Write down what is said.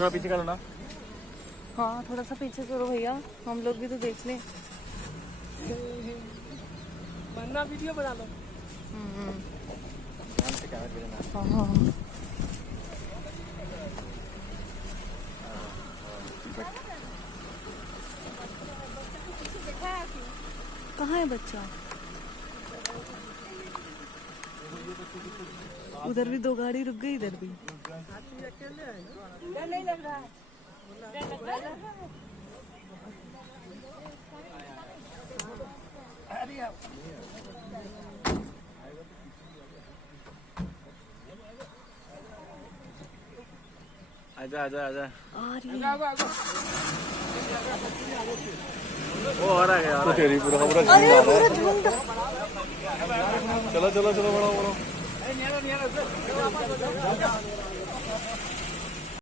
थोड़ा पीछे करो ना। हाँ थोड़ा सा पीछे करो भैया, हम लोग भी तो देख लें। बनना वीडियो बना लो। हाँ कहाँ है बच्चा? उधर भी दो गाड़ी रुक गई, इधर भी। नहीं लग रहा है। आजा आजा आजा। आ रही है। वो आ रहा है, अरे पूरा झुंड। चलो चलो चलो, बढ़ो बढ़ो।